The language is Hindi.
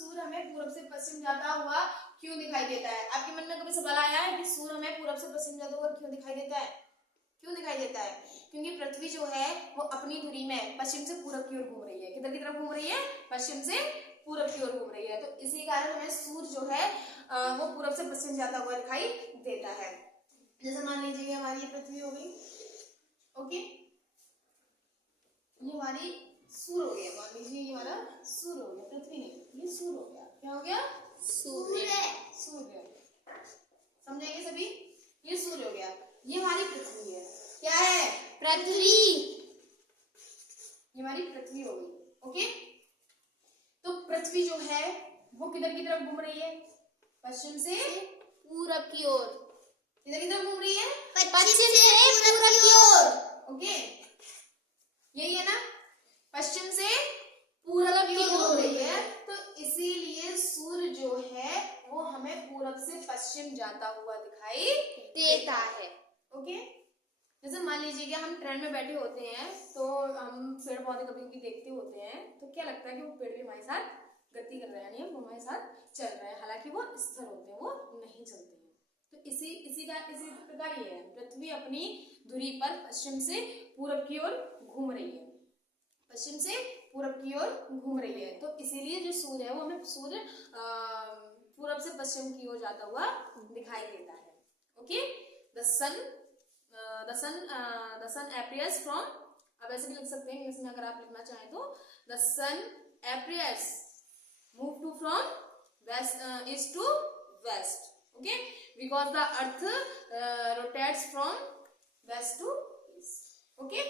सूर्य हमें पूरब से पश्चिम जाता हुआ क्यों दिखाई देता है? आपके मन में कभी सवाल आया है कि सूर्य हमें पूरब से पश्चिम जाता हुआ क्यों दिखाई देता है? क्यों दिखाई देता है? क्योंकि पृथ्वी जो है वो अपनी धुरी में पश्चिम से पूरब की ओर घूम रही है। किधर की तरफ घूम रही है? पश्चिम से पूरब की ओर घूम रही है। तो इसी कारण हमें सूर्य जो है वो पूरब से पश्चिम जाता हुआ दिखाई देता है। जैसे मान लीजिए हमारी ये पृथ्वी हो गई, ओके, ये हमारी सूर्य हो गया। मान लीजिए ये हमारा सूर्य हो गया, पृथ्वी नहीं, ये सूर्य हो गया। क्या हो गया? सूर्य। सूर्य समझेंगे सभी? ये सूर्य हो गया, ये हमारी पृथ्वी है। क्या है? पृथ्वी। ये हमारी पृथ्वी हो गई, ओके। तो पृथ्वी जो है वो किधर की तरफ घूम रही है? पश्चिम से पूरब की ओर। किधर की तरफ घूम रही है? पश्चिम से पूरब की ओर। ओके, यही है ना, पश्चिम से पूरब की ओर हो रही है। तो इसीलिए सूर्य जो है वो हमें पूरब से पश्चिम जाता हुआ दिखाई देता है। ओके। जैसे मान लीजिए कि हम ट्रेन में बैठे होते हैं तो हम पेड़ पौधे कभी कभी देखते होते हैं तो क्या लगता है कि वो पेड़ भी हमारे साथ गति कर रहे हैं, यानी वो हमारे साथ चल रहे हैं, हालांकि वो स्थिर होते हैं, वो नहीं चलते हैं। तो इसी प्रकार ये है, पृथ्वी अपनी धुरी पर पश्चिम से पूरब की ओर घूम रही है, पश्चिम से पूरब की ओर घूम रही है। तो इसीलिए जो सूर्य है वो हमें सूर्य पूरब से पश्चिम की ओर जाता हुआ दिखाई देता है। Okay, the sun appears from, अब ऐसे भी लिख सकते हैं इंग्लिश में अगर आप लिखना चाहें तो, the sun appears move to from west east to west, okay, because the earth rotates from west to east, okay.